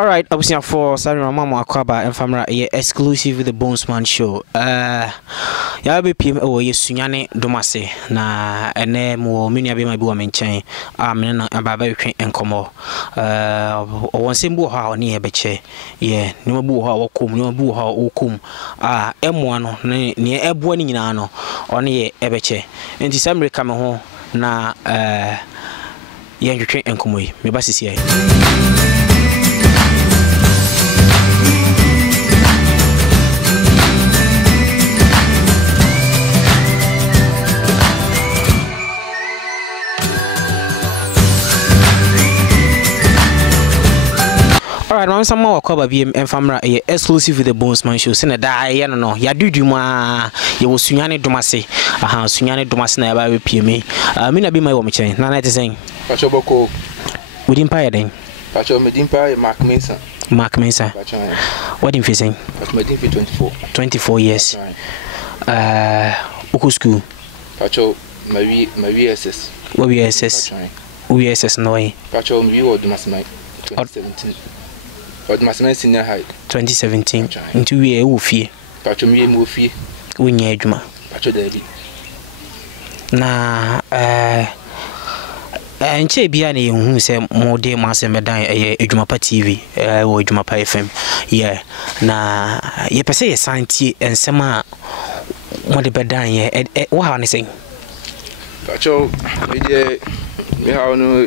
All right, obviously for Sari Mama Akwaba and Famra exclusive with the Bonesman show. Ya be PM o ye sunyane domase na ene mo mini abi ma bi wa menchen. Me na ababa twen enkomo. Wonsem bu ha oni e beche. Ye, ni ma bu ha wokom, ni ma bu ha wokom. Emo ano ne ebo ani nyina no oni ye e beche. Enti Samre ka me ho na ye twen enkomo yi. Me ba sisi ai. Alright, I'm some more cover BM and Famra exclusive with the Bonesman show. Sena da no. Ya dudu ma ya wo sunyane domase. Aha, sunyane domase na ya ba PM. Me na bi mai wo me chen. Na na te sen. Pacho boko. Within pa ya den. Pacho me din pa Mark Mason. Mark Mason. Pacho. What in facing? Pacho me din fi 24. 24 years. Uku school. Pacho my SS. What we SS? We SS no way. Pacho me wo domase 2017. But my senior high 2017 into we wo fie. Pacho me mo fie. Wo nya adwuma. Pacho David. Na enche bia na yehu se mode masemedan Edwumapa TV wo Edwumapa FM yeah na ye pese ye santi ensema mode bedan ye wo ha ne sen Pacho me ha no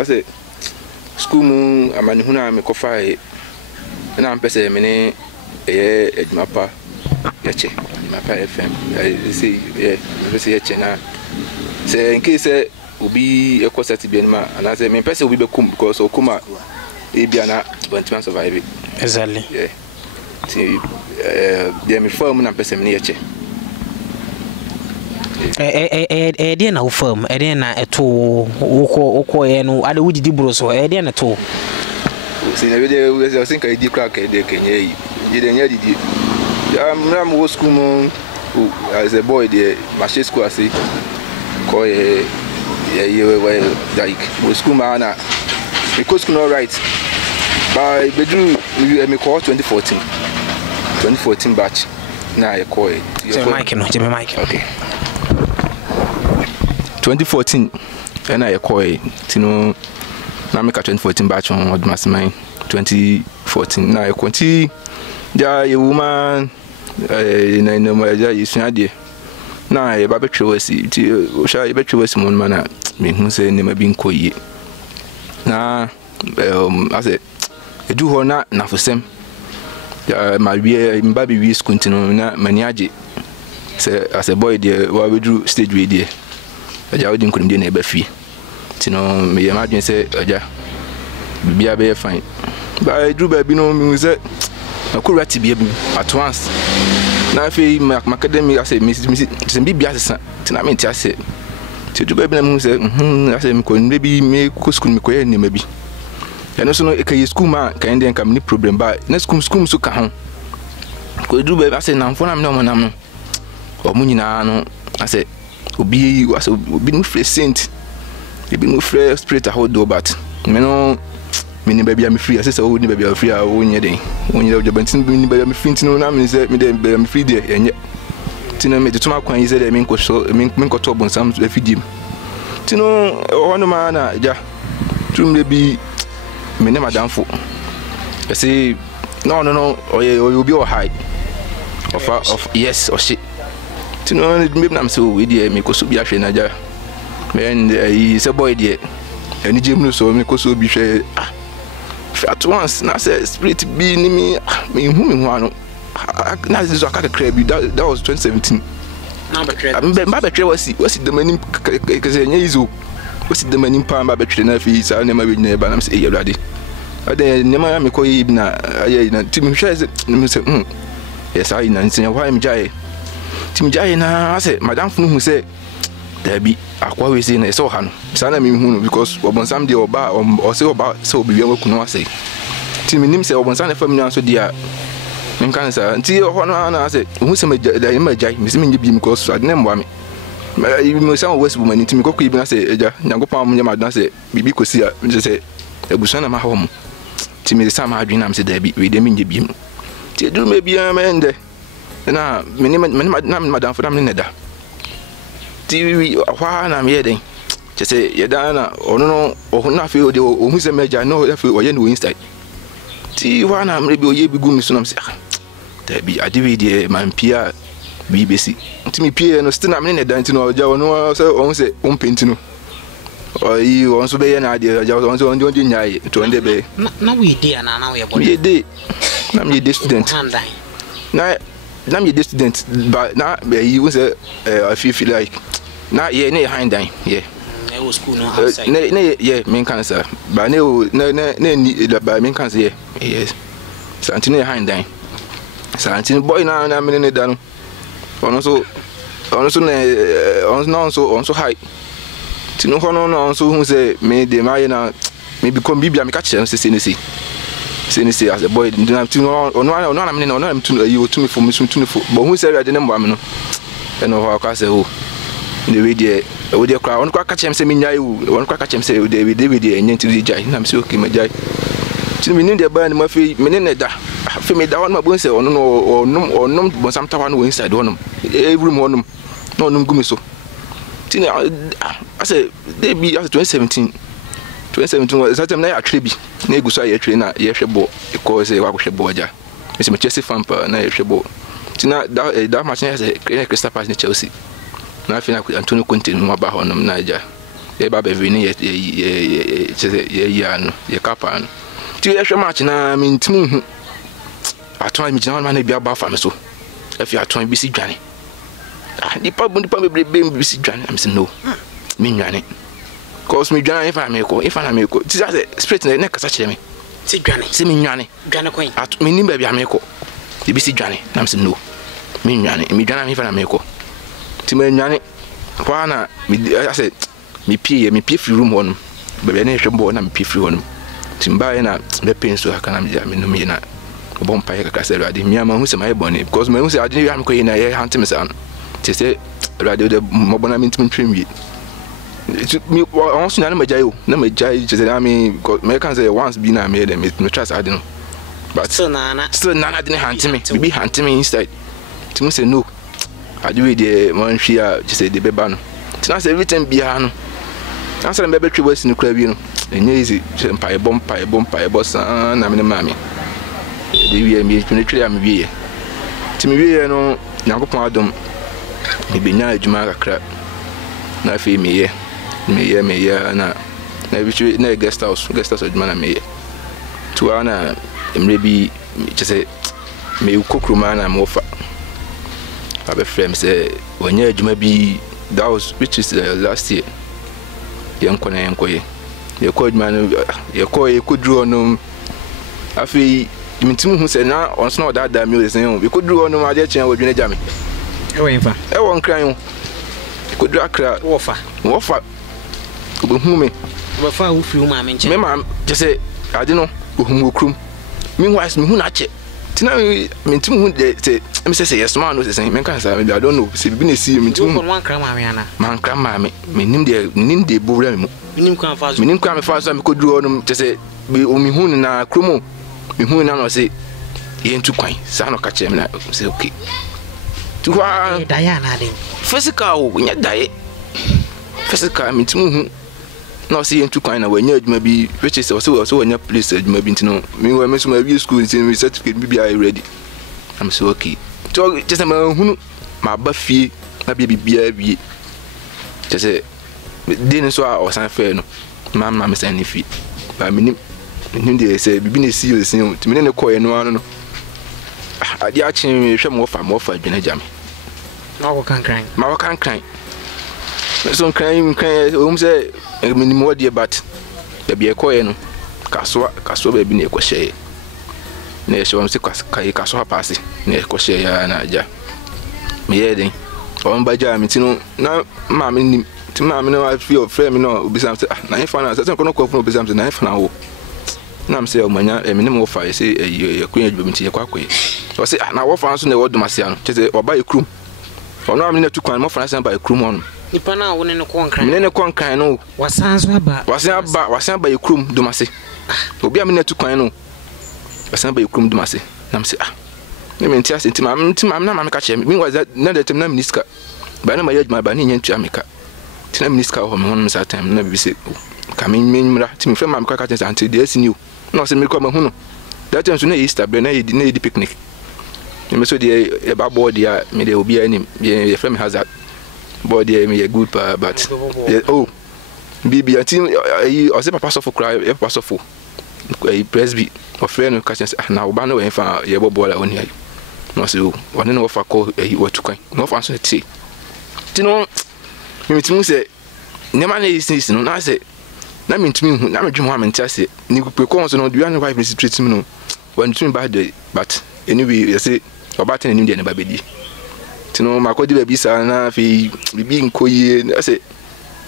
ase school mu amani huna me kofa na ampese me ne Edwumapa yache Edwumapa FM say yeah pese yache na say in case obi ekosati bi ma ana say me pese obi be kum because okuma e bia na want survive exactly yeah see dia me farm na pese me yache dey na farm dey na eto woko ye no ade wudidi bro so dey na to see na we dey think I dey crack dey kenye yi dey nya didi am go school mo as a boy dey my school as ko like we school man na me go school all right by bedroom me call 2014 batch na I call it Jimmy Mike okay 2014 and I call it tino na make 2014 batch on Odmasman 2014 na I continue ja ye woman na no ja isuade na ye ba betwe wasi ti o sha ye betwe wasi mon mana me hu se ne ma bi nkoyi na ase edu ho na fosem ya ma wie mba bi wi school tino na mani age se as a boy there wa bedru stage we there aja odi nkunim de na eba fie tino me ye ma dwen se aja bibia be fine ba edru ba bi no me se akura ti bia bi at once na fe academy ase me bibia sesa tina me ntia se ti edru ba bi na me se ase me ko nre bi me ko school me ko ye ne ma bi ya no so no e ka ye school ma kan de nka me problem ba na school so ka ho ko edru ba ase na mfo na me no no o mu nyina no ase obi was obi no free saint ebi no free spirit a hold do but me no me ni baby am free ase o ni baby am free a o nye den o nye do bantin ni baby am free tino na me say me dey baby am free there enye tino me tuma kwan yi say dey me nko so me nko to bon sam afidim tino ono ma na ja tum le bi me ne madam fo ase no obi o high of yes or shit tino maybe na so we dey me ko so bi ahwe na ja men he say boy dey any jemu so me ko so bi hwe at once na say spirit bi ni me hu ano na zo aka kra bi that was 2017 na ba kra ba betwe wasi the manim kase nya izo wasi the manim pa ba betwe na fi sa na ma bi na ba na say yelade ade ne ma me ko yi na aye na timi hwe say me say yes I na nsia why me jae tim jae na ase madam funu hu say there be akwa we say na so ha no sana me hu no because obonsam de oba o say oba so obi wi akunu ase tim nim say obonsam na family so dia me kan sa nti ho no na ase hu say me jae me say me bi because so ade na mwa me me say west bu mani tim ko ko ibi na say eja nyagopam nya madam say bibi kosi a me say ebusa na ma ha ho mo ti me sama adwin am se da bi we de me nye biem ti edu me bia me ende na me na madam for na me ne da ti wi hwa na me yeden che se yeda na ono no o na fe o de o hu se meja no fe o ye no inside ti hwa na me bi o ye bi gu mi so na me se da bi ade we de man pia bi besi ti me pie no still na me ne da nti no ja ono se on se on penti no oyi on so be ye na ade ja on so on de nyaaye to ende be na we dey na we body me dey na me dey student na me dey student but na be you say I feel like na ye ne hand down yeah I was school no outside ne yeah men cancer but ne ni ba men cancer yeah yes santine hand down santine boy na me ne da no ono so ne on so high tinu hono no on so hu say me de my na me become bibia me catch them say say as a boy na tinu ono na me no na me tunu ayi otumi for me so tunu for but hu say ready ne mbo am no e no ho aka say oh the way there we dey cry on kwa catch them say me nyai on kwa catch them say we dey enye ntiri jai na me say okay me jai tinu me ni de ba ni ma fe me ne da fe me da on ma bon say ono no onom bon sam ta wan we inside onom every morning no onom gumi so tinu I say they be as 2017 was that time na actually be na egu so ya train na ye hwebo because say wa ko hwebo ja me say me Chelsea fan pa na ye hwebo tina that match na say Crystal Palace ni Chelsea na fi na Antonio Conte no ba honom na ja ye ba be vini ye ya no ye kapa no ti ye hwe match na me ntimu hu aton mi jina na bia ba fa me so afi aton bi si dwane nipa be bi si dwane am say no me nwane cause me dwane if na me ko ti say spirit na kasa kire me ti dwane si me nwane koin at me nimba bia me ko bi si dwane am say no me nwane me dwane if na me ko ti me nwane kwa na me I say me pie free room honum be na hwembo na me pie free honum ti mba na be pen so aka na me no me na bom pa ye kaka say ade me ama hu se my bone because me hu se ade ya me ko ye na ye hante me sa ti say radio de mobona me ntim twem wi me on so na me jai just I mean me can say once be na me them me trust I don't know but still nana didn't hunt me be hunt me inside to me say no I do it the man share just say the beba no tina say everything be ha no answer me be twi wasi no kra bi no enye easy empire bomb boss na me mama de wi me twi am wi ti me wi no Nyankopon adom me benya adwuma kakra na fe me ye na bichu na guest house adwuma na me ye to ana emre bi just me ukokru ma na mo fa abe frame say wonya adwuma bi that was which is last year yenkoye ye ko adwuma no ye ko dru no afi mintimu hu say na onso na oda mi o say ye ko dru no ma je chen wadwene jame e won kran ko dru akra wo fa obohu me fa wo fi wo ma me nche me ma je say ade no ohum okrum meanwhile me hu na che tina mintimu hu de say me say yes man no say me kan say I don't know say bi na see mintimu man kran ma me ana man kran ma me nim de bowra me mu nim kan fa so me ko dru no je say me hu na kromo me hu na no say ye ntu kwan sa no ka che me na say okay tu wa daya na de physical nya daya physical mintimu hu no see into kind of when you maybe which is also when you place maybe no me when me so my school in certificate be ready I'm so okay to just am hunu ma ba fie na bia wie just say din so a osan fair no ma me san fie ba me nim dey say bibi na see you say me ne ko ye no ano no ade a chen me hwe mo fa adwena jam ma wo kan kran so kan say minimum what but the be ekoye no kaso ba bi na ekohye na ye shewam se kaso ha pass na ekohye ya na aja me ye den on ba ja mi tinu na ma me nim ti ma me no afi o frame no obisam se na ifa na se ko no ko obisam se na ifa na wo na am se o manya minimum wo fa se ye kunya djubim ti ye kwakoye o se na wo fa so na wo domasia no che se oba ekrum ono am na tukwan mo fa na ba ekrum on ipa na wo ne ko nkran me ne ko nkran no wasan ba ekrum domase obi am na tukwan no asan ba yekrum dum ase na me say me menti ase nti mam na mam ka che me was that na the time na minister ba na ma yedma ba ni nyantua me ka ti na minister ho me hono sa time na bi say ka me mra ti me frɛ mam ka che anti dey see you na say me ko ma hu no that time so na Easter bre na yedi picnic me so dey e ba board ya me dey obi ani ye frɛ me hazard board ya me good but oh bibi anti o say papa sofo cry e papa sofo e presby o friend ka che na oba no we fa ye bobo la oni ayi no say o one no fa call e watukan no fa so ti no me timu say nyama na is no na say na me ntumi hu na me dwuma me ntase ni kupe ko so no dua no wife street me no when ntumi bad day but anyway you say oba ten ni dey na babedi ti no makodi baby sa na fi bibi nkoyi na say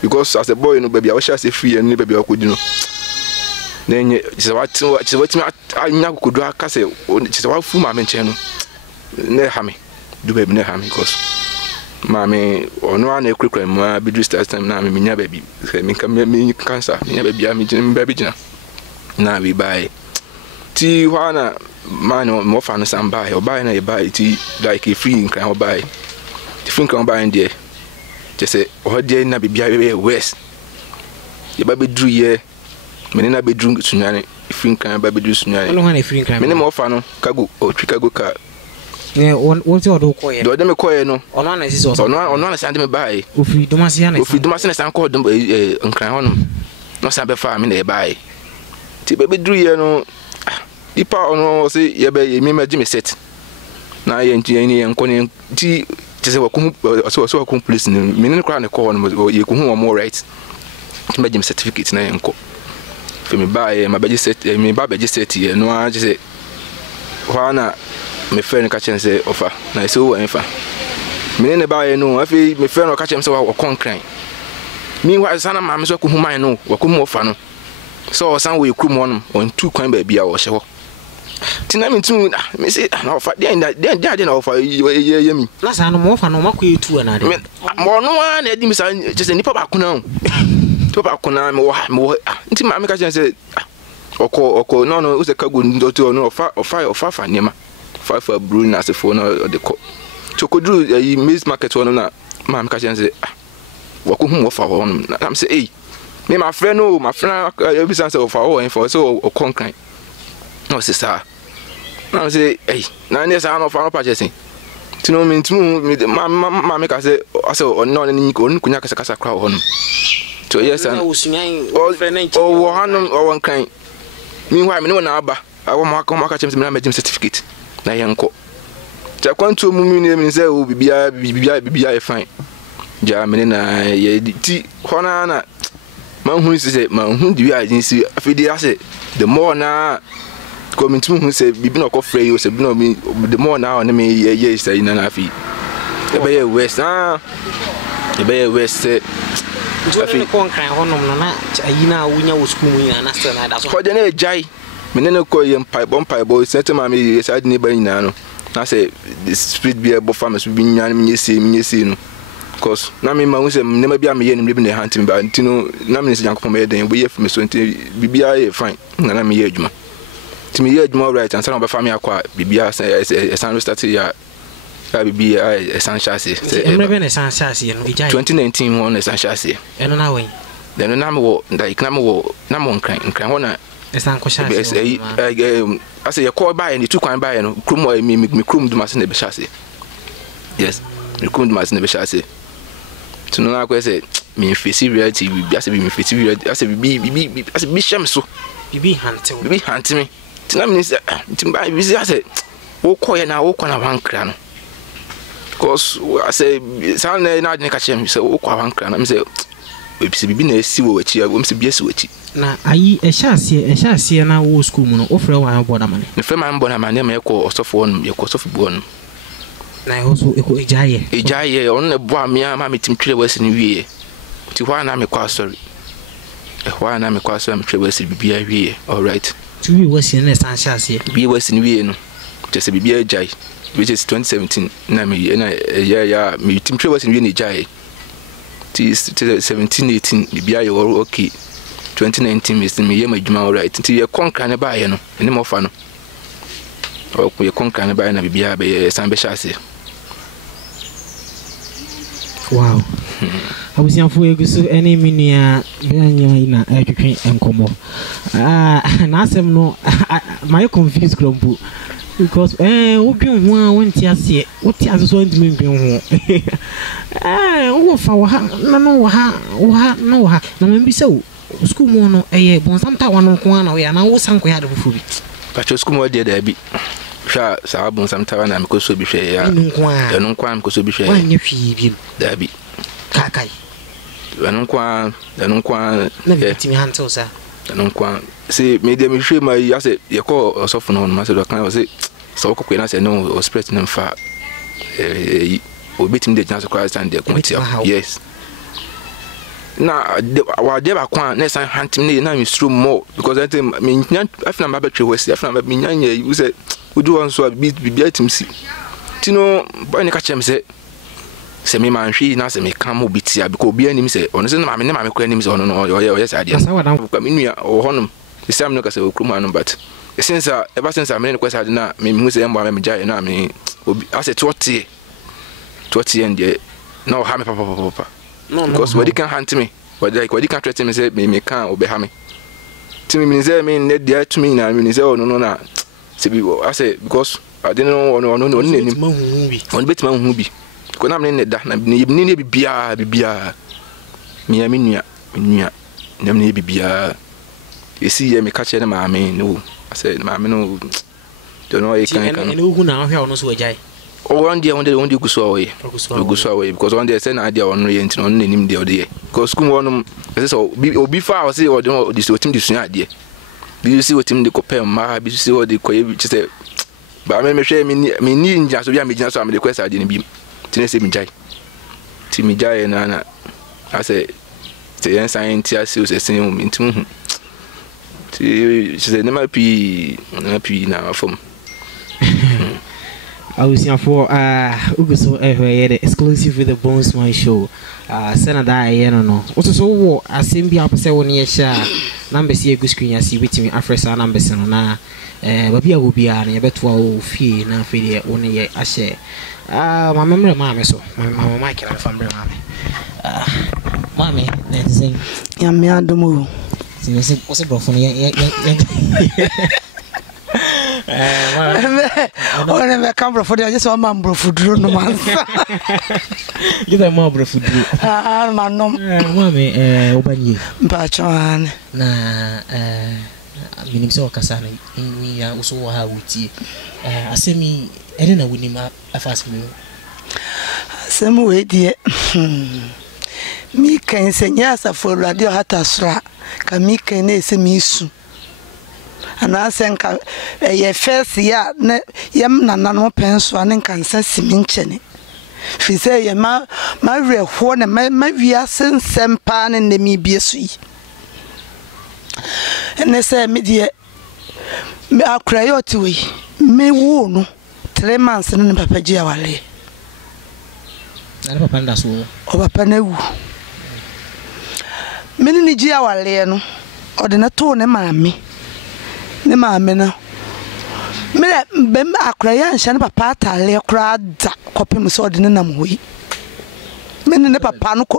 because as a boy no baby I wish I say free and baby akodi no then just what me anya kokodo aka say just what fu ma me nche no na ha me do baby na ha me because mama ono ana ekwekwe ma be do start time na me nya baby me cancer nya baby am jin baby jina na we buy ti wana man mo fa no sam buy o buy na e buy ti like a free nkran o buy ti free nkran buy there just say o dey na baby a west ye baby dru ye me na be dru sunyane free nkran baby dru sunyane ono wana free nkran me mo fa no kago o Chicago car won ti odo koye do dem koye no ono na sisi ono na sande me buy ofi domasi na san ko dum nkran hono no san be fa me na e buy ti baby dru ye no ipa ono say ye be ye me ma set na ye nti ye nko ne ti se wakum so wakum police ni me ne kra ne ko no ye ko hu o mo right ti ma certificate na ye nko fe me buy ma be set me ba be set ye no a je wana me friend ka chen say offer na so wo enfa me ne buy no afi me friend ka chen say wa konkran mi wa sana ma me so ko hu man no wa ko mu offer no so san we krum honum on two kwan ba bia wo hye ho tina me tu me say na offer den na offer ye mi na sa no mo offer no makọ etu na de mo no na edi mi sa just nipa ba ko na to ba ko na me wo nti ma me ka chen say oko no use kago ndoto no offer fa niema fa brewing as a phone or the co chokodru miss market one na ma me ka chen say wako hu offer one na am say eh me my friend every sense of our own for so o concrete no say sir na say eh na ne sa no fa no purchasing tino me ntu ma me ka say o no ni ko nkunya kasa kra ho no to yes and o wo hanum o won kan mi hwa me no na aba awo ma ka chem me na magim certificate na yenko ta kwanto mu mi ne mi say o bibia e fine ja me na ye ti hona na man hu say man hu di agency afidi ase the more na community hu say bibi na ko frey o say bi na mi the more na on me ye say na afi e be west e be west afi ko kan honom na ayi na wunya wo school mu na still na da so for the na jai me ne ko ye mpai boy set ma me say ni ba nyina no na say the street be able farmers bi nyan me nyesi no cause na me ma say ne ma bia me ye ni bi na hunt me ba ntino na me say yankopon me den bo ye for me so nti bibia ye fine na me ye adwuma ti me ye adwuma right and say na be fa me akwa bibia san start ya bibia essential say emre be na essential say no 2019 one essential say eno na wen then na me wo like na me wo nkran ho na esan ko sha say ye call buy ni two kwan buy no krum me krum duma say na be sha say yes me krum duma say na be sha say to no na ko say me face reality bi ase bi me face reality ase bi ase bi sham so bibi hante me tina me say timba bi ase wo koye na wo kwana wankra no cause ase san na de ka chem say wo kwa wankra na me say bibi na esi wo wachi wo me say bi esi wachi na ayi ehyasie na wo school mu no ofre wa boda mane ne fe man boda mane me ko osofo on ye ko osofo bo on na hoso eko ejaye on ne bo amia ma metim twere wasi ni wie ti hwa na me kwa sorry hwa na me kwa sorry me twere wasi bibia wie all right ti wie wasi na essential bi wasi ni wie no just bibia ejai which is 2017 na me na ya me tim twere wasi ni wie ni ejai ti 17 18 bibia ye okay 2019 me ye madwuma all right ti ye konkra ne ba ye no ne mo fa no o ku ye konka ne ba na bibia be san be shase. Wow. Abusiafo eguso ene minua benya ina atwetwe enkomo. Na asem no my confused grumpu because obin ho a wonti ase woti ase so ntimi mbin ho wo fa wo ha no wo ha na mbisa wo school mo no bonsam ta wano ko na wo ya na wo sanko ya de fufu bi pacho school mo de da bi sha sa bonsam ta na me ko so bi hwe ya enu kwa me ko so bi hwe wa nya hwi bi da bi kakai enu kwa na bi timi hanto sa enu kwa se me de me hwe ma ya se ye ko osofo no ma se do kan se so ko kwena se no o spirit nem fa obitim de chance kwa stand there quantity yes na wa de ba kwa na san hantim ne na me stru more because I think me afna ma betwe wesi afna ma me nyanya you say udu won so bi atim si tino boy ne ka chem se me man hwi na se me kam obiti abi ko obi anim se ono se na me kwa anim se ono no yes idea ka me nua o honum se am no ka se okrum anu but since ever since I made question na me hu se embo me jai na me obi ase 20 and no ha me papa no because what can hunt me what can threaten me say me can obe ha me timi me say me need there to me na me say oh no na se bi I say because I didn't know no on betima hu bi ko na me ne da na ni bibia me ya me nua na me bibia esi ye me ka che na ma me no I said, "Mammy, no, don't know. You can't. And who now here on so jai? Oh, one day go so away. Go so away because one day send idea on rent on him the other day. Because school one, so be far. I say, or don't this what him this idea. Do you see what him the compare? Ma, do you see what the coy say? But I may share me need just to be a major. So I'm the question I didn't be. Tennessee me jai. Timmy jai and Anna. I say, the scientist is saying into. She said, "Never be now from." I was here for Uguso the exclusive with the Bonesman show. Senator, I don't know. Also, so I seem be up to say 1 year share. Number see a good screen. I see with me. Africa numbers and na. Baby, I will be on a bet 12 fee now for the 1 year. I share. My memory, mammy, so my mama, my can from the mammy. Let's say, I'm me on the move. What's it, bro? For me, oh, never come for I just want my bro food. No man. You got more bro food. Man, no, mommy, Obani. Bachan. Na, meaning so Cassani. We are also how we I say me, I don't know when him a fast meal. Some way, dear. Me can say yes for radio hatasra. Can me can say me soon. And I think a first year, yam no pencil and can say Simincheni. If you say, my real horn and my via sense some pan in the me be sweet. And they say, me dear, me a cry to we, me wound 3 months in the Papa Giawale. I never found us over Panew. Many Giawale, or the Natone mammy. Ne maame no me bem akraya nhyɛ ne papa atale kra da kopem so de ne nam hoyi me ne papa no ko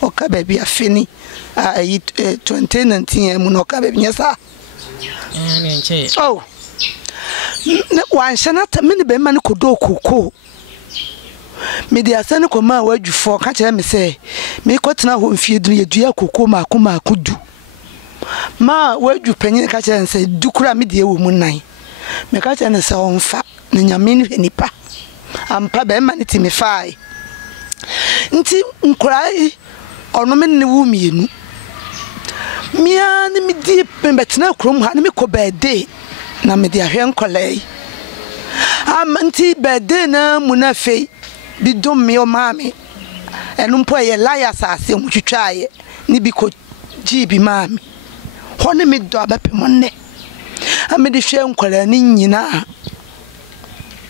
o ka ba bia fini 2019 mu no ka ba bia sa ne nche oh ne wan hyɛ na ta me ne bem ma ne kodo koko me dia sa ne ko ma wadwufo ka kyerɛ me sɛ me kotena ho mfie duru yedua koko ma akudu ma wadu panyin ka kyerɛ nse dukura me de ewo mu nan me ka kyerɛ nse onfa na nyame ni nipa ampa be ma ne timi fai nti nkurai ono me ne wu mienu mia ne me di betena krom ha ne me ko bede na me de ahwe nkolai nti bede na mu na fei bi dom me o mame enu mpo ye laya sase mu twitwaye ni bi ko jibi mame hone me do abepemonne amede hwe nkwara ni nyina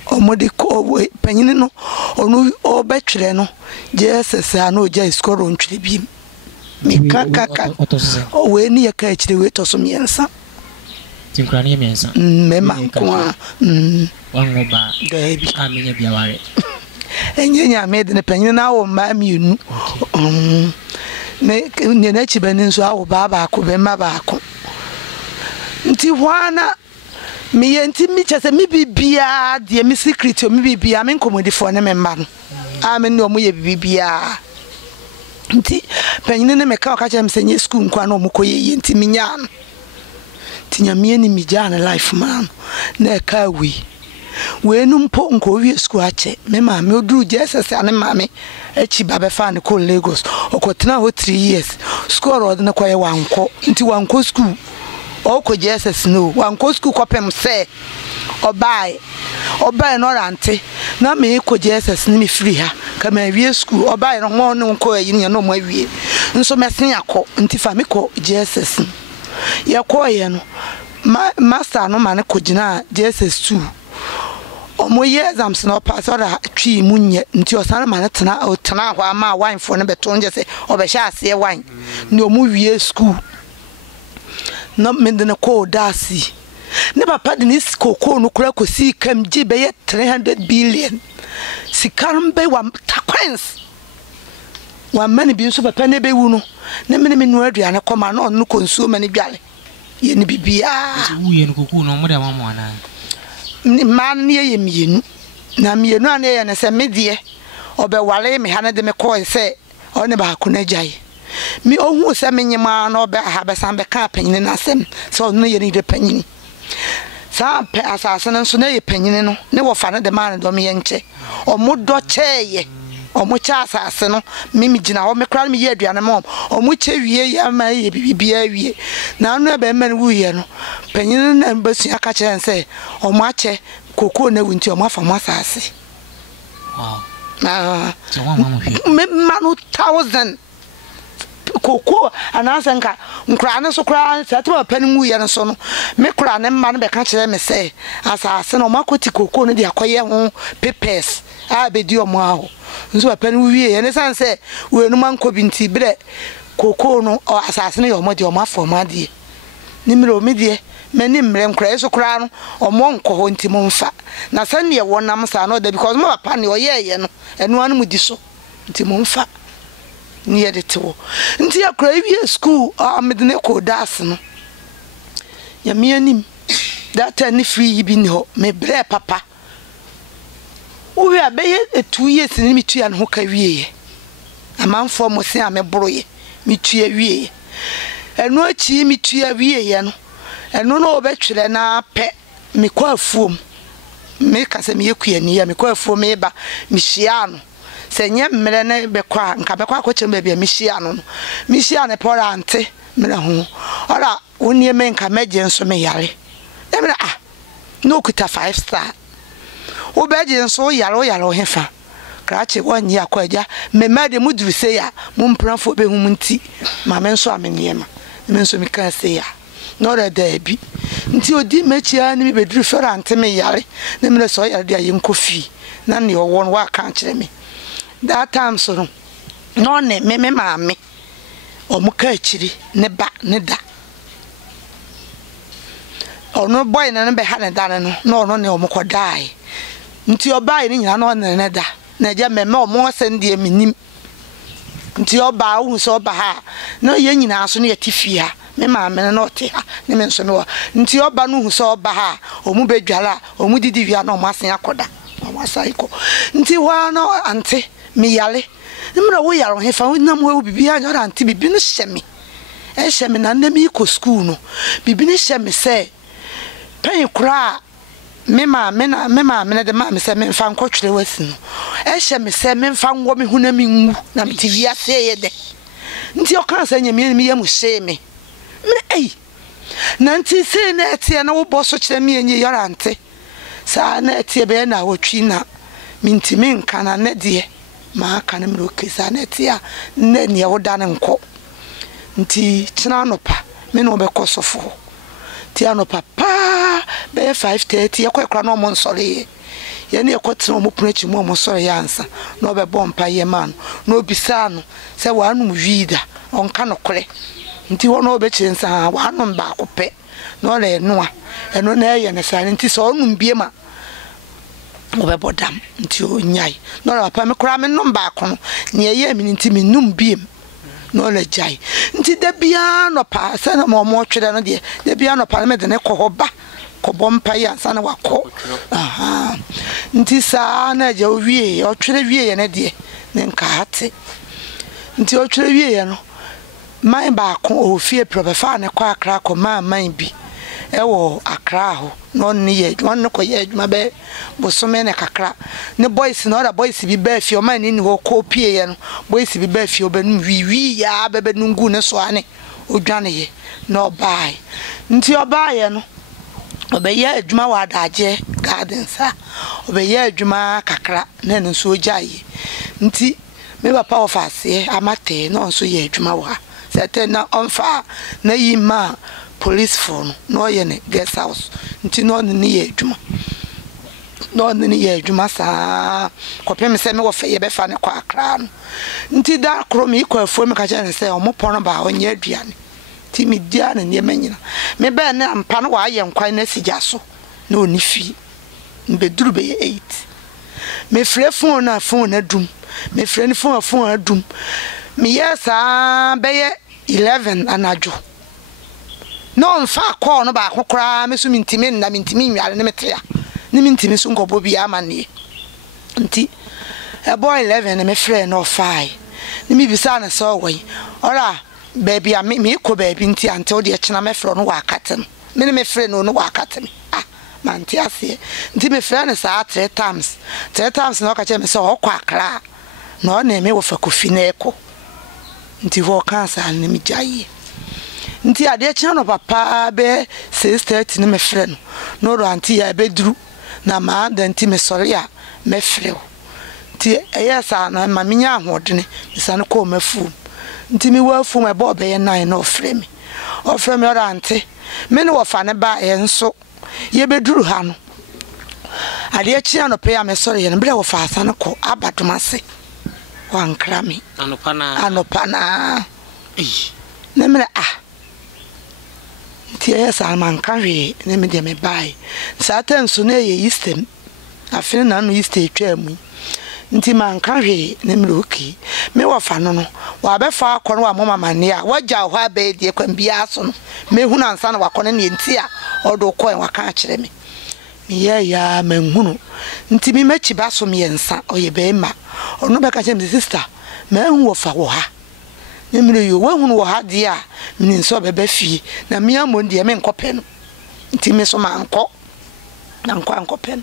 omode ko panyini no onu obetwere no Jesus ana oja iskoro ntwere bi mi kaka o we ni ye ka akire we to so miensa Tinkrani mensa. Mema kwa. One ba. Baby. Amenya biaware. Enye nya made ne panyin na wo ma mienu. Ne na chibani nso awo baba ko be ma ba ko. Nti hwana me yenti mi chese mi bibia de mi secret o mi bibia me nkomodifo ne me mma no. Amen no mo ye bibia. Nti panyin ne me ka chem senye school nkwa no mo koye yenti mi nya no. Tinya mi ni mi jana life man na ka wi. We no mpo nko wi school ache me ma me oduru Jesus ane ma me echi babe fa ne ko Lagos okotena ho 3 years school road na kwaye wanko nti wanko school oko Jesus no wanko school kopem se obai no rante na me ko Jesus ni me free ha ka ma wi school obai no ho no nko ayi ne no mo awie nso mesen akọ nti fa me ko Jesus ye ko ye no master no ma ne ko gina Jesus 2 omo ye exams no pass order twi munye nti osare ma ne tena ho ama wine for ne betonje se obehya ase wine ni omo wie school no mende ne ko dasi ne papa de ni kokoo no kura kosi kam gi be ye 300 billion sikarmbe wa takwens wa mani bi nso papa ne be wu no ne mene no aduane koma no no konsuo mani dwale ye ne bibia wu ye no kokoo no mo de ma mo ana man ne ye mienu na mienu ane ye ne se medie obewale me ha ne de me ko se one ba ko na jai mi ohu se menyima na obe ha be san be ka panyin na asem so no ye ni de panyin sa pe asase no so na ye panyin no ne wo fa ne de man do me ye nche omodo cheye omo cha asase no mimi gina ho me kra me ye aduane mo omo che wie ya ma ye bibia wie na anu ebe men wuye no panyin na mbasu aka che nse omo ache kokoo na wunti omo afa mo asase so one me manu 1000 kokoo anasanka nkra ne so kra satwa panim wuye no so no me kra ne mma no be ka kire me se asase no makoti kokoo no de akoye ho papers a be di omo aho nso panim wuye ye ne sanse we no manko binti bre kokoo no asase no ye omo de omo afo ma de ni mire o medie mani mre nkra eso kra no omo nko ho nti mo mfa na sane ye wonam sa no da because mo papa ne oyeye no eno anu mudi so nti mo mfa ni ye de tewo nti akra wi school amedne ko das no ya mi anim that any free bi ni ho me bre papa uwe abeye 2 years ni mitua no ka wieye amanfo mo se amebroye mitua wieye eno achi mitua wieye no eno no obetwere na pe me kwa afuom me kase me yekuani ya me kwa afuom me ba me hia no se nye mmere na be kwa nka be kwa akoche mbe bia me hia no me hia ne pora ante mere ho ora woni me nka meje nso me yare e mere no kuta 5 star wo beje nso yare o hefa krache wonyi akwaja me made muduru se ya mu mpranfo be hu nti ma me nso ameniema me nso me kan se ya no re da bi nti odi mechia ni me beduru ferante me yare na me so yare dia yenkofi na ne owo no wa kan kire me that time so no ne me maame omuka akiri ne ba ne da ono boy na be ha ne da ne no no ne omukọ dai nti obai ni nyina no ne da na je me omo sendie minim nti oba hu so oba ha no ye nyina so ne yetifi ha me maame no te ha ne me nso no nti oba no hu so oba ha omu bedwala omu didi wi na omo asen akoda omo asaiko nti wa no ante mi yale nimra wo yaro he fa wonam wo bibi anya ora ante bibi no hyeme e hyeme na na mi ko school no bibi no hyeme se pen kura me ma me de ma me se me fa nkotwere wasi no e hyeme se me fa nwo me hu na mi nwu na me ti wi ase ye de nti o kan sa nyame mi yam hye me na nti se na etie na wo boso kire me enye yoro ante sa na etie be na wo twi na minti men kana na de ma kana me okesa na etie na ne wo da ne nko nti kina no pa me no be kosofo ti anopa pa be 5:30 yakwa no mo nsore ye ne yakotena mo punachi mo nsore ya ansa no be bompa ye man no bisa no se wa anu vida onka no kore nti wono be chensa wa anu ba ko pe no le noa eno na ye ne sa nti so onum bie ma obebodam nti onyai no la papa me kura me nom ba kono ne ye mi nti me num biem no le jai nti da bia no pa se na mo twere no de da bia no pa me de ne kohoba kobompa ya sana wako aha nti sa na je wie o twere wie ye ne de ne nka hate nti o twere wie ye no man ba ko ofie probefa ne kwa akra ko man bi ewo akra ho no ne ye won ko ye adwuma be bosome ne kakra ne boys no da boys bi ba fie o man ni ho ko pie ye no boys bi ba fie o be nu wi ya be nungu ne so ane odwane ye no bai nti obaye no obeye adwuma wa adaje garden sa obeye adwuma kakra na ne so ojaye nti me papa ofase amate no so ye adwuma wa sete na onfa na yima police phone no ye ne guest house nti no ne ye adwuma no ne ye adwuma sa kopem se me wo fe ye be fa ne kwa akra no nti da kro me kwa afuo me ka je ne se omopono ba onye aduane ti mi dia na ne manyina me be ne ampa no wa ye nkwan na sigya so na oni fi mbe duru be 8 me frɛ phone na dum me frɛ ni phone adum me yesa be 11 anajo no mfa call no ba kokora me so mintimi na mintimi nwale ne metea ne mintimi so ngobo bi amane nti e boy 11 me frɛ no 5 ne mi bisa na so wai ora baby me ko baby nti ante o de chena me frɛ no wa akatem me ne me frɛ no wa akatem ah man ti ase nti me frɛ no sa 3 times na ka che me so okwa akra no na me wo fa kofi na eko nti wo kansa ne mi jaye nti ade chena no papa be 6:30 ne me frɛ no ro anti ya be duru na ma da nti me sori a me frɛ nti eyesa na ma minya ahodene isa no ko mafu nti mi wafu me bo be ye 9 na ofrɛ me ora anti me ne wo fa ne ba ye nso ye be duru ha no ade chena no pe ya me sori ye ne bre wo fa asa ne ko abadomase wankra mi anopana ne me nti eyesa man kanwe ne me de me bai satan so na ye istem afene na no iste twamu nti man kanwe ne me roki me wafa no wa be fa akọ no wa mama ne a wagya ho abe de kwambia so no me hu na nsa na wakọ ne nti a odo kọ en waka akire me ye ya manhunu nti mi machi ba so me nsa oye be ma ono be ka chem sister ma hu wo fa wo ha nemre yo wa hunu wo ha de a me nso be ba fie na me amon de me nkopɛ no nti me so ma nkɔ na nkɔ no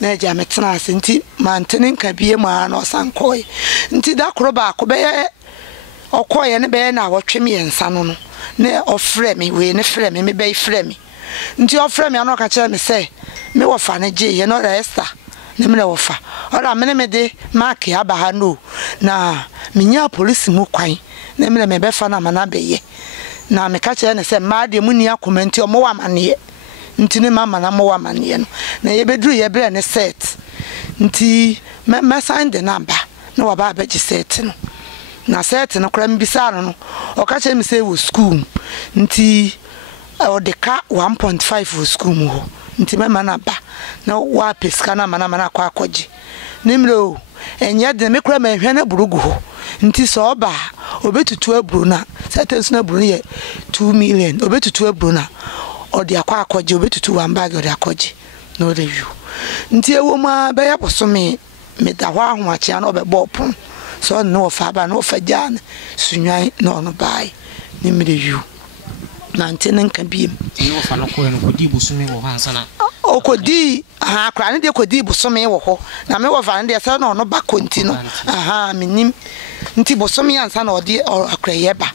na ja me tena ase nti mantene nka bie ma na osankɔ nti da koro ba ko be okoye ne be na wotwe me nsa no ne ofrɛ me we ne frɛ me be frɛ me nti ofrɛ me ano ka kyerɛ me sɛ me wo fa ne gye ye no resta ne me wo fa ora me de mark aba ha no na minya police mu kwan ne me be fa na mana be ye na me ka kyerɛ ne sɛ ma de mu ni akomenti o mo wa mane nti ne mama na mo wa mane no na ye beduru ye bre ne set nti me sign the number na wa ba gi set no na set no kra mbisa no o ka kyerɛ me sɛ wo school nti o de ka 1.5 wo school mu ho nti mama na ba na wa peska na mana kwa akɔgye nimro enye de me kra ma hwɛ na burugu ho nti so oba obetutu aburu na sentence na aburu ye 2 million obetutu aburu na odi akwa akɔgye obetutu one bag odi akɔgye no review nti ewo ma be ya bosome me da hwa ahoakyea na obebɔ pon so no fa ba no fa gyan sunwan na ono bai ni me review na ntene nka biem no fa no ko no kodi bosome wo hansa na okodi aha kra ne de kodi bosome wo ho na me wo fa ne de se na ono ba konti no aha menim nti bosome ansa na odi akra ye ba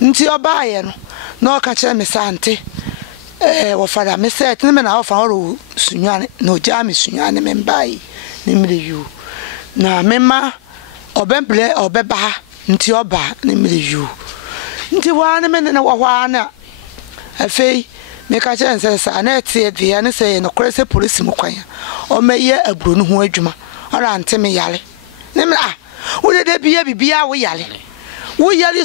nti oba ye no na o ka kire me sante wo fa da me set ne me na wo fa oro sunwane na o ja me sunwane me bai ne me review na me ma obemble obeba nti oba ne me review nti wa ne me ne wo hwa na afei me ka che nse sa na etie de ne se no kwese police mu kwan o meye aburo no ho adwuma ora ante me yale ne me wo de bibia wo yale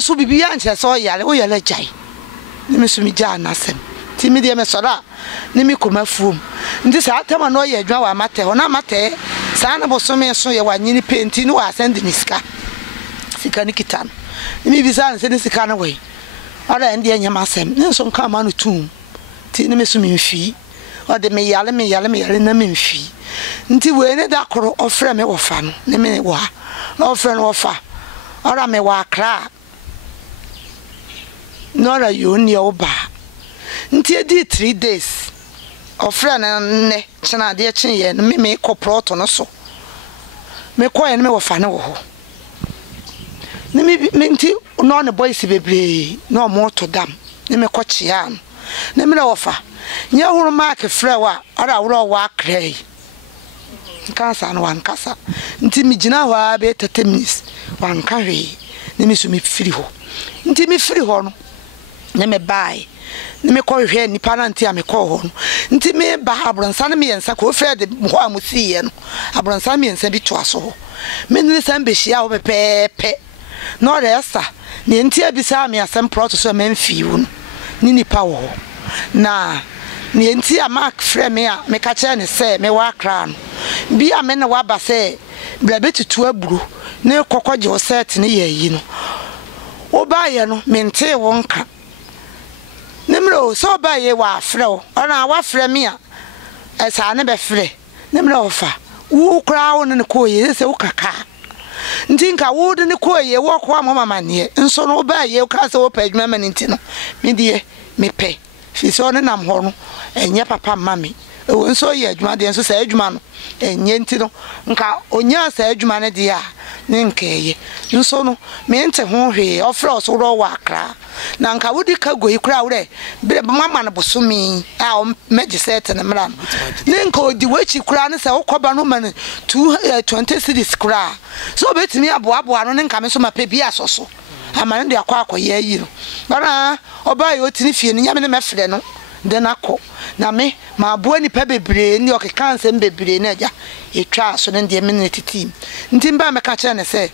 so bibia nche so yale wo yale jai ne me so mi ja na sem ti me de me sora ne me koma fuom nti sa atama no ye adwa wa mate ho na mate sa na bosome so ye wanyini penti no wa send ni sika ni kita no me bi sa ne sika no we ara ndi anya masem ne so nka ma no tum ti ne me so me mfi o de me yale na me mfi nti we ne da koro ofre me wo fa no ne me wa na ofre no wo fa ara me wa kra nora yoni oba nti edi 3 days ofre na ne chena de chenye no me koproto no so me koye no me wo fa ne wo ho ne me nti no ne boys bebre no mo to dam ne me ko chia no ne me wo fa nya huru mark frɛ wa ara woro wa krai kansa no wan kasa nti mi gina ho a be 30 minutes wan ka hwe ne me so me firi ho nti me firi ho no ne me bai ne me ko hwe nipa na nti a me ko ho no nti me ba abronsa ne me yensa ko frɛ de ho a mo siye no abronsa me yensa bi to aso ho me ne san be hia ho pepepe no resa ne nti abisa me asem proto so me mfi wo no ni nipa wo na ne nti a mark frɛ me a me ka kye ne sɛ me wa kra no bi a me na wa ba sɛ brabe tutu aburu ne kokɔgye o set ne ye yi no wo ba ye no me nte wo nka ne mro so ba ye wa frɛ o ona wa frɛ me a ɛsa ne be frɛ ne mro fa wo kra wo ne ko ye sɛ wo kaka nti nka wo de ne ko ye wo ko amama ne nso no ba ye ka sɛ wo pa adwuma ma nti no me die me pɛ fi so ne nam ho no enye papa mami ewo nso ye adwuma de nso sɛ adwuma no enye nti no nka onya sɛ adwuma ne de a ne nka ye nso no me nte ho hwe ofre so ro wa akra na nka wodi ka goyi kura wure be mama no bosomi a meje set ne mra ne nka odi wachi kura ne sɛ wokoba no man 20 cities kura so betimi aboa no ne nka me so ma pe bi asoso amane de akwa ye yi no bara oba ye otini fie ne nyame ne mefre no de nakɔ na me ma aboa nipa bebre ni okeka nsem bebre na agya etwa so ne de me ne titim nti mba me ka kire ne sɛ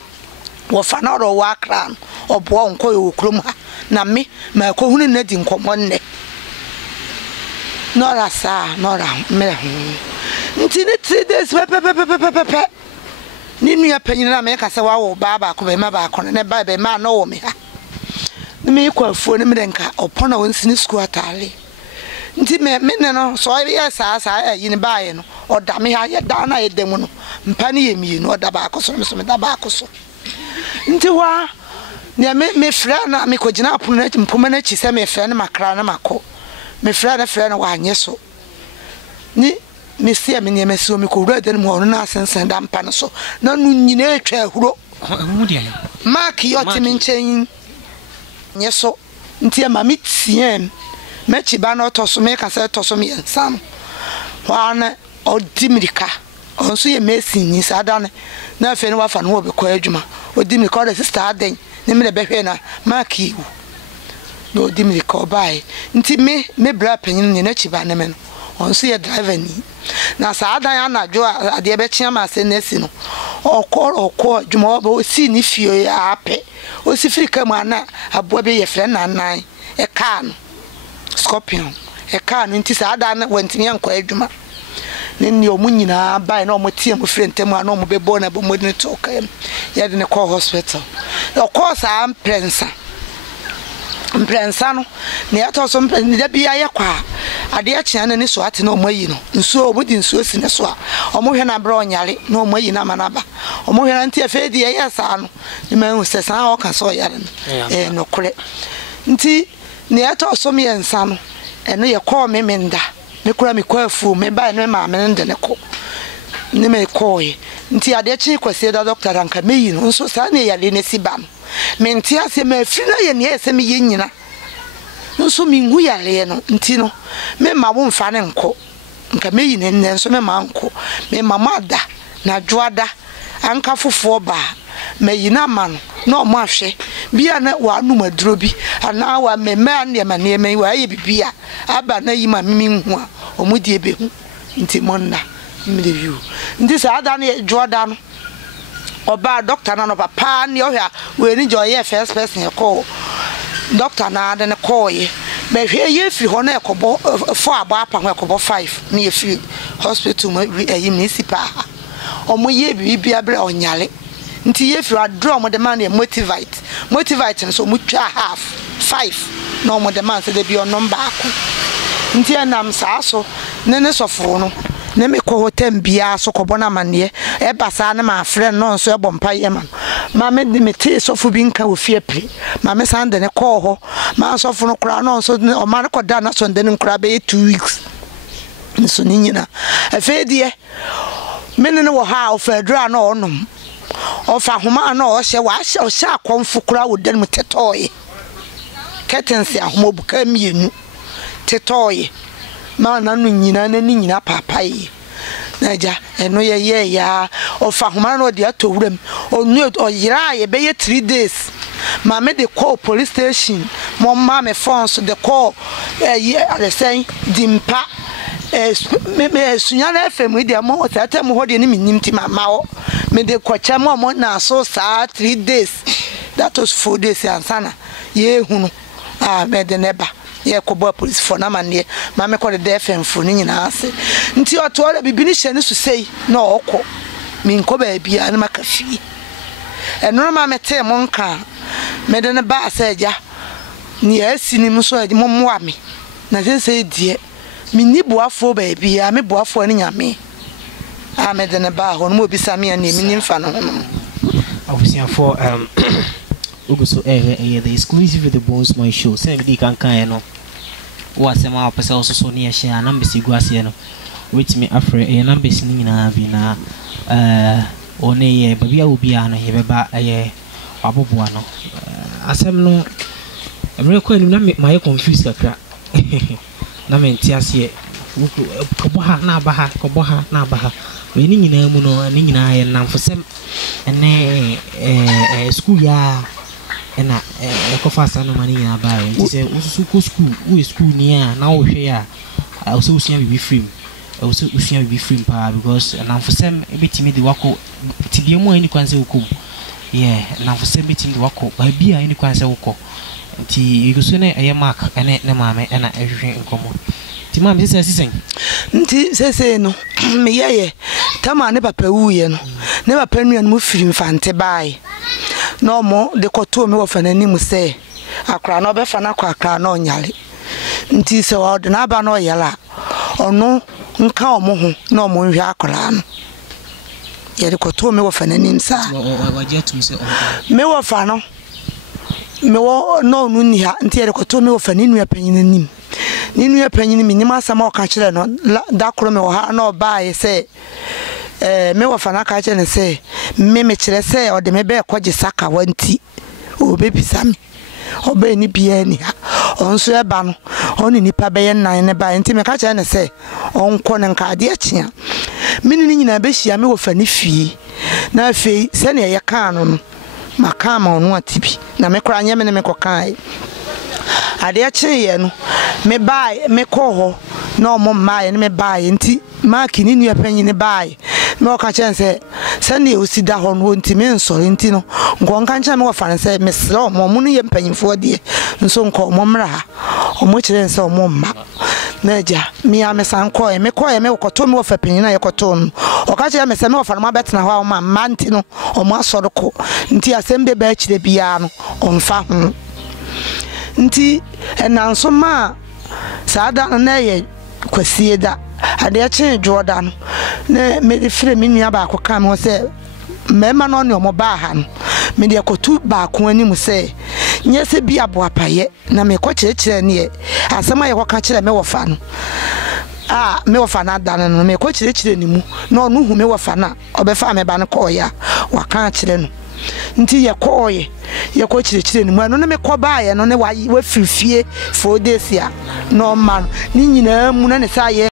wo fa na ro wa akra no oboa nko ye okrom ha na me ma ko hunu na di nkomo nne nora sa nora me nti ne 3 days pepepepepepe ni nua panyin na me ka sɛ wa wo ba ko be ma ba ko ne ba be ma no wo me ha me ko afuo ne me denka opona won sini school atale nti me ne no so ye sa yi ne ba ye no oda me ha ye da na ye demu no mpa ne ye mi no oda ba ko so me da ba ko so nti wa ne me fra na me ko gina apono na mpoma na chi se me fra na makra na mako me fra na wa anye so ni me sia me ne me so me ko wura de mo no na asensen da mpa no so na nu nyina etwa ahuro mu dia mark yo ti me nchen nye so nti ma me tiem me chi ba na to so me ka se to so me nsam wa na odimirika onso ye mesi ni sada na afi ne wa fa no wo be ko adwuma odimirika o sister aden ne me be hwe na mark you no odimirika obai nti me bra panyin ne na chi ba ne me no onso ye driver ni na sada ya na jo ade be chia ma se nesi no okọ adwuma o si ni fie ya ape o si frika mu ana aboa be ye fre na nan e ka no scorpion e ka no nti sada na wantimi anko adwuma ne ni omu nyina bai na omu tie mu frente mu ana omu be bo na bo modine to ka ya de ne call hospital of course am prensa no ne ato so ne da bia ye kwa ade a chia na ne so ate na omu ayi no nsuo omu di nsuo si ne so a omu hwe na bra onyare na omu ayi na manaba omu hwe na nti afa di ye sa no ne ma hu se san o ka so yare no no kure nti ne ato so me ensa no eno ye call me menda me kura me kwa afu me ba no ma me nde ne ko ne me ko ye nti ade chi kwase da doctor anka me yi no nso sa ne yare ne si ba no me nti ase ma afiri na ye ne ese me ye nyina nso me nhu yare no nti no me ma wo mfa ne nko nka me yi ne nso me ma nko me mama da na dwoada anka fofo ba me yi na ma no na omo ahwe bia na wa anu maduro bi ana wa me ma ne ma ne me wa ye bibia aba na yi ma mimi nhu a omo die be hu nti monna me review nti sa ada na dwoada no oba doctor na no papa ne ohia we ni jo ye first person e call doctor na ade ne call ye But here you feel on a cobo 4 bar pan, 5 near free hospital, municipal. Or my ye be a bra on yale. Until if you are drawn with the money motivate, and so much half 5 no more demand so they be on number. Until I'm so, Nenes of Fono. Neme ko hotem bia so kobona mane e basa na ma friend no so e bompa yeman ma me de mete so fu bi nka wo fie pri ma me san de ne ko ho ma so fu no kra no so o ma ko da na so de ne kra be 2 weeks so ni nyina e fe die me ne wo ha o fa dra na onom o fa homa na o hye wa hye o hye akonfo kra wo de ne tetoye ketensi ahoma buka mienu tetoye ma na no nyina na ni nyina papai na ja eno ye ya o fa homa no de atowuram o nu o yira ye be ye 3 days ma me de call police station mo ma me phone so de call ye are saying dimpa me sunya na fm de mo tata mo ho de ni minim ti mama o me de kwacha mo na so sa 3 days that was 4 days ansana ye hunu me de neba ye kobo police for na mane ma me ko de FM for ni nyina ase nti oto ole bibini hye ne so sei na okọ mi nko ba bia na makafi eno ma mete mo nka me de ne ba asaja ni asini mu so mo moa me na sense die mi ni boafo ba bia me boafo ni nyame a me de ne ba ho no mo bisa me ani mi ni mfa no ho obviously for Uguso the exclusive with the Bonesman show. Say we can no. What's the mouth person also so near share number siguasi no. Which me afraid a number singing na be na one ye baby will be an he ba a abubuano. Asem no every coin na my confused kakra. Na me ntiase koboha na baha we ni nyina mu no ni nyina ye namfosem ene school ya ena ekofasa no mani ya ba nti se ususu ko school we school ni a na wo hwe ya also usia bibi film also usia bibi film pa because namfosem ebetimi de wako tibie mu ani kwanse wukom yeah namfosem betimi de wako ba bia ani kwanse wuko nti igusu ne eye mark ene ne maame ena ehwe nkomo ti maame sesen nti sese no me yeye tama ne papa wuye no ne papa nua no mu firi mfante bae no mo de koto me wo fanani mu se akra no be fa na kwa akra no nyale nti se wo de na ba no yela ono nka omo ho na omo nhwe akra no ye de koto me wo fanani msa wajetum se me wo fa no me wo no nu ni ha nti ye de koto me wo fanani nua panyinanim ni nua panyini mi nim asama o ka kire no da kro me wo ha na obae se me wo fa na ka kire ne se me kire se o de me be kwaje saka wanti o be bisami o be ni bia ni ha onso e ba no oni nipa be ye nan ne ba nti me ka kire ne se onko ne nka ade akia mini ni nyina be hia me wo fa ni fie na fie se ne ye kan no makama onu atibi na me kra nya me ne me kokan ade akye no me bae me koho na omo maaye ne me bae nti mark ni nua panyine bae me o ka chense se ne osida ho no nti me nsori nti no nko nka ncha me wo fa nse me sra omo no ye mpanyimfo de nso nko omo mra ha omo kire nse omo mma na ja me ya me san koye me koto me wo fa panyina ye koto no o ka chere me se me wo fa no ma betena ho ma mma nti no omo asoro ko nti asembe ba kire bia no omfa ho nti enanso ma saada na ye kwasie da ade ache joda no na me fire me nua ba akoka me se mema no ne omo ba ha no me de akotu ba ko ani mu se nyese bi aboapaye na me ko kirekire ne asema ye ko ka kire me wo fa no me wo fa na da no me ko kirekire ni mu na onu hu me wo fa na obefa me ba no ko ya wa ka kire no nti ye koye ye ko kirekire ni mu ano ne me ko ba ye no ne wa firifie 4 days ya no man ni nyina mu na ne sa ye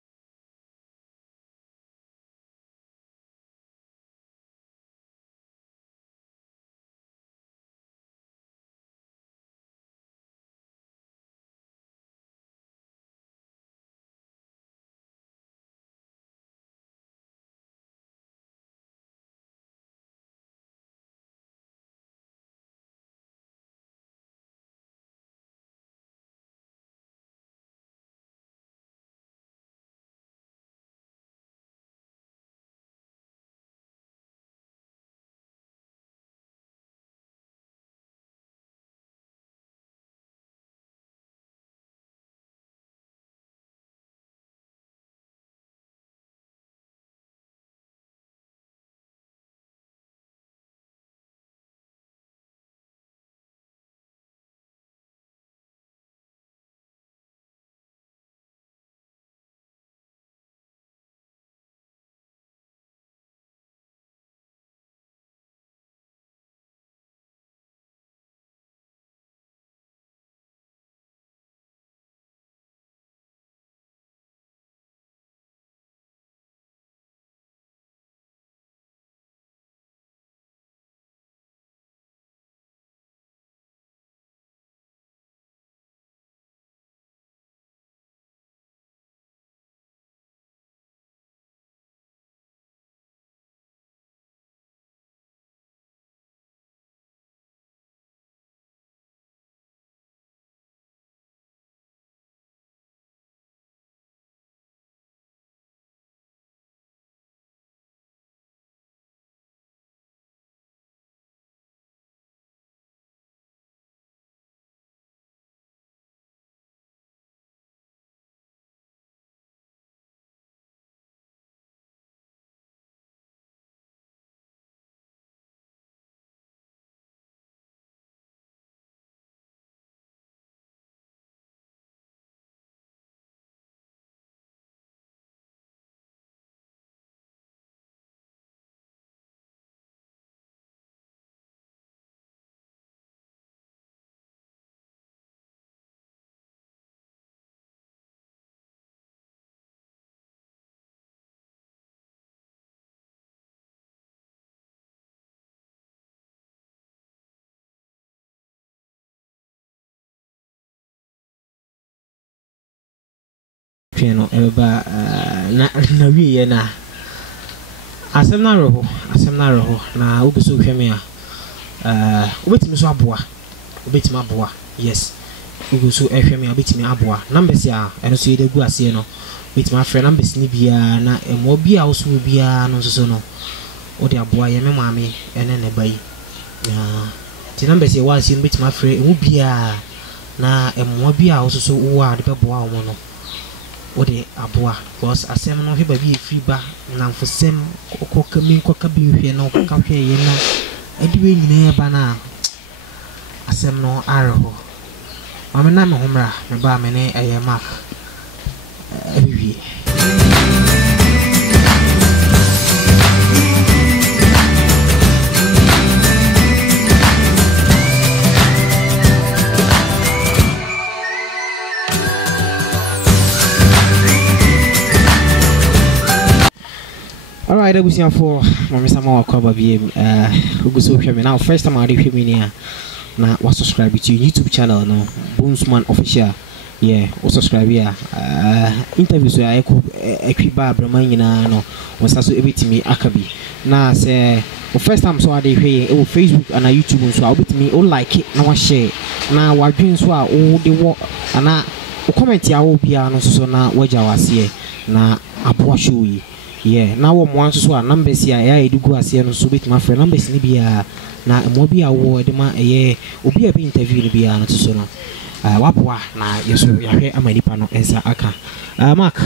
twetwe no eba na wiye na asem na roho na obiso hweme a obetimi so aboa yes obiso hweme a obetimi aboa numbers ya eno so yede gu ase no obetimi afre numbers ni bia na emo bia wo so bia no so no odi aboa ye me maame ene ne bai ti numbers ye wa se obetimi afre emu bia na emo bia wo so wo a de beboa wo no odi aboa because asem no heba bi free ba na mfosem koka bi hwe no koka hwe ye na ediwe nyina ba na asem no arho mama na me homra me ba me ne eye mark ebiwie Alright, I was here for Mama Sama Kwaba BM. Uguso Hweme. Now, first time I read Hweme na was subscribe to YouTube channel no Bonesman Official. Yeah, was subscribe here. Interviews where I could equipa Brahma nyina no was also ebitimi akabi. Na say first time so I dey hwe Facebook and YouTube so I obitimi o like it na wa share. Na wa dwen so a o de wo ana o comment ya wo bia no so na waja wase na aboa show yi. Yeah, now one so a numbers here, I do go as no so bit my friend numbers ni bia na mo bia wo de ma obi a be interview ni bia no so no wapoa na yeso ya hwe amanipa no ensa aka Mark.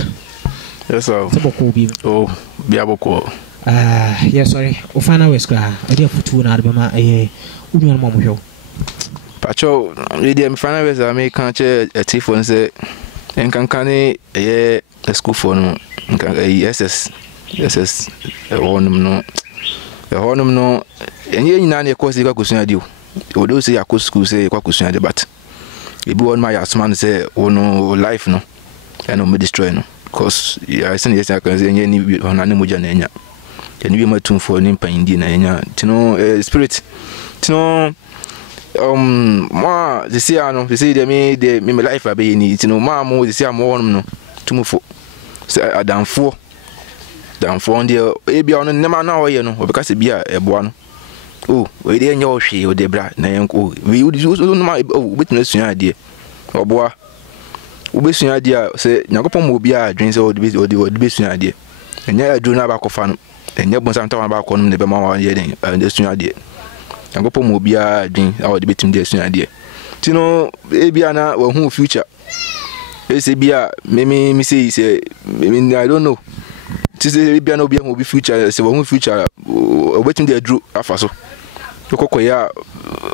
Yes sir. Seboko bi oh bia boko yeah sorry o final west kra e dey futu na de ma unu mo hwe pacho we dey final west American che tifon say enkankane school for no SS honum no enye nyina na course kwa kusua dio o do say akọ school say kwa kusua de but e bi won my asman say ono life no and no me destroy no because I say yes I can say enye ni honane moja na enya eni bi matum for ni pandi na enya tino spirit tino ma this year no say de me life abe ni tino ma mo this year mo honum no tumufo adamfo ndia ebia ono nema na oye no obeka se bia eboa no oh we dey nya ohwe o de bra na yenko we no ma obetuna sua ade oboa obesua ade se nyakopon mo bia adwen se o de besua ade enya adru na ba kofa no enya bonsa ntawa ba ko no ne be ma wa ye den ande sua ade nyakopon mo bia adwen a o de betum de sua ade tino ebia na wa hu future ese bia me say I don't know. Tise bia no bia ho be future se wo future obetim dey dru afaso. Kokoya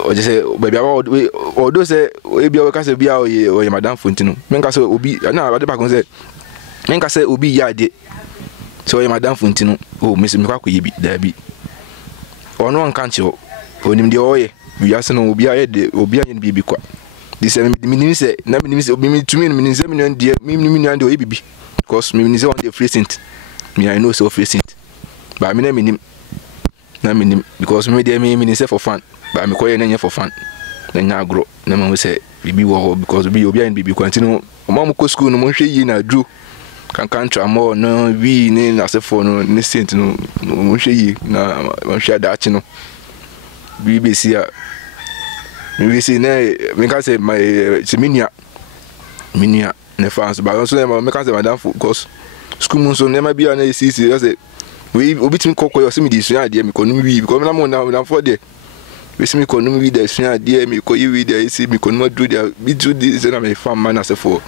o je se bia o do se bia we ka se bia o ye madam Fontino. Menka se obi na ade ba kon se menka se obi ya de. So ye madam Fontino o me se me kwa ye bi da bi. Ono nka nche onim de o ye bi ase no obi ya de obi anye bi kwa. This meaning say na meaning say me to me meaning say me and the bibi because me say on the free saint me I know so free saint but me na meaning because me dey me say for fun but me call you for fun na nya agro na me say bibi wo because obi and bibi continue o ma mo ko school no mo hwe yi na dru kan tramo no we ni na se for no ni saint no mo hwe yi na mo hwe adachi no bibi sia we see na me can say my minia ne fans but also me can say madam because school mun so never be na see say we obitim kokko yo se me di sua ade me konum wi because na mo na for there we see me konum wi there sua ade me ko yi there see me konum do there we do this na me farm man as for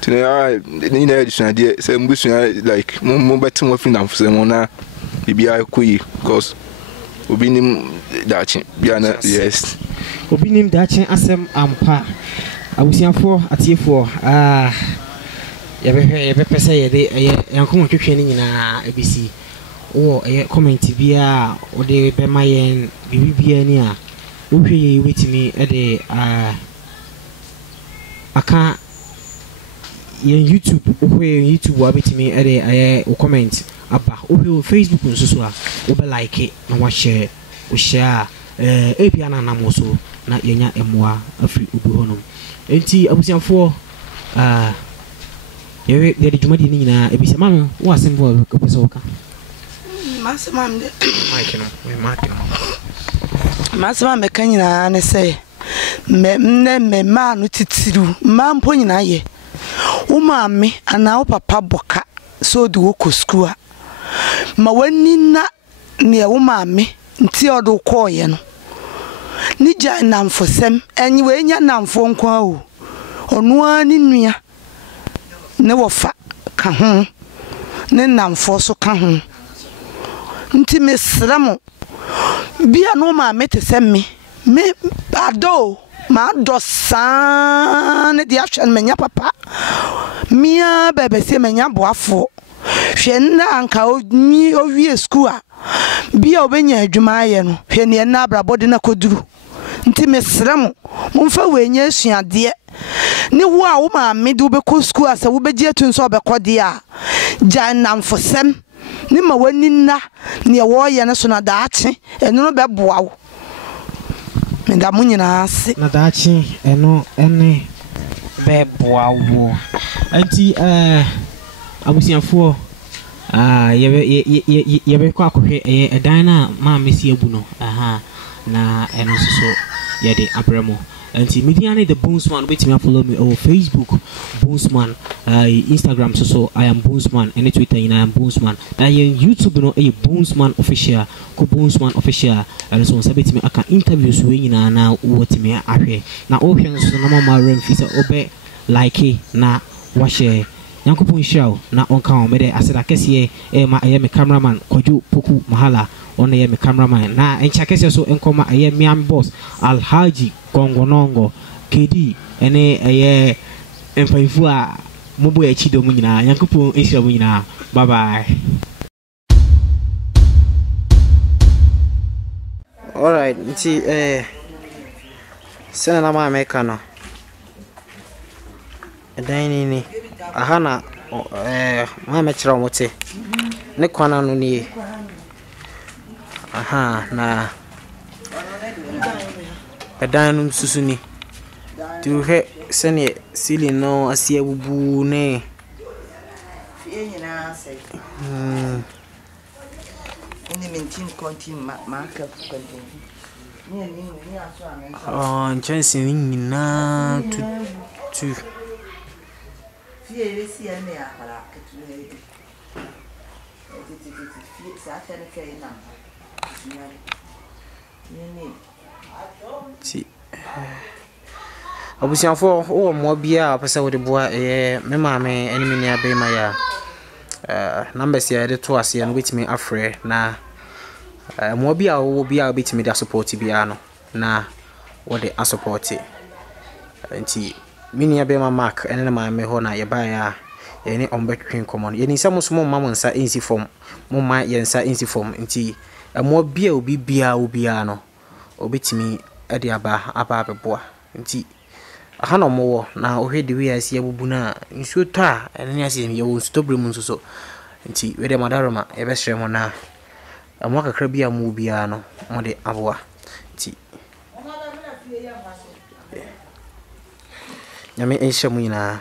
tena ni na sua ade say mbu sua like mo betim wo fin na for say mo na bibia ko yi because obi nim dachi bia na yes obi nim dachi asem ampa abusiafo atiefo yebe pese yede yankomo twetwe ni nyina abisi wo comment bia o de be mayen bibia ni a wo hwe ye wetimi e de aka yen YouTube wo YouTube wa betimi e de aye o comment aba wo Facebook nso so a wo be like na wa share o share ebia na namoso na yenya emoa afri obi honom enti abusiafo ye de dwumadi ni nyina e bi se mam wo asembo ko pese wo ka Masamam de mic no we mic no Masamam me kan nyina ne se me ma no titiru ma mpo nyina ye wo maame ana wo papa boka so de wo koskua ma wani na ne wo maame nti odo koye no ni ja namfosem enyi we nya namfo nkwa o onu ani nua ne wofa ka ho ne namfo so ka ho nti mesramo bia no maame te se me ado ma do san ne dia hwe menya papa mia bebe se menya boafo hwe na anka ni owie school a bia obenya adwuma aye no hwe ne na abrabode na koduru nti mesramo momfa wenya asuade ni wo a wo maame de obekɔ school asa wo begie atun so obekɔde a gya namfosem ni ma wani na ne wo ye ne so na daache eno no beboa wo meda mo nyina ase na daache eno ene beboa wo anti abusiafo ye kɔ akɔhwɛ ɛdan na ma mesi abu no aha na eno so ye de abramo anti media the Bonesman wait me follow me on Facebook Bonesman Instagram so I am Bonesman and Twitter I am Bonesman na YouTube no Bonesman official ko Bonesman official and so sabet me aka interviews we nyina na what me ahwe na o hwen so na mama rem fisa obe like na wa share Yankopon show na on kan me de aseda kese ma me cameraman Kojo Poku Mahala on me cameraman na encha kese so enkoma me am boss Alhaji Gongonongo KD ene empaifu a mobo e chido mu nyina Yankopon ehira mu nyina bye bye. All right nti sena na ma meka no edan ni aha na ma mekira omote ne kwana no ni aha na edan no susu ni tu he sene sili no asie bubu ne fie nyina sai ni mentin kontin ma ka kontin ni aso amen chance nyina tu fie resi ene akara ketu fie sa tane kai na ni si abusianfo o mo bia pese wo de boa me maame enimi ni abema ya numbers ya de to ase no wetimi afre na mo bia wo bia wetimi da support bia no na wo de support nti mini abema mark ene na maame ho na ye ba ya eni ombetwin common ye ni samuso mo mama nsa ensi form mo ma ye nsa ensi form nti mo bia obi bia no obetimi ade aba abeboa nti aha no mo na ohwedi wi asie abubu na nsuo ta ene ni asie ye wo stobre mu nso so nti we de madaroma e be hye mo na amo kakra bia mo bia no mo de aboa nti nyame enhye mu nyina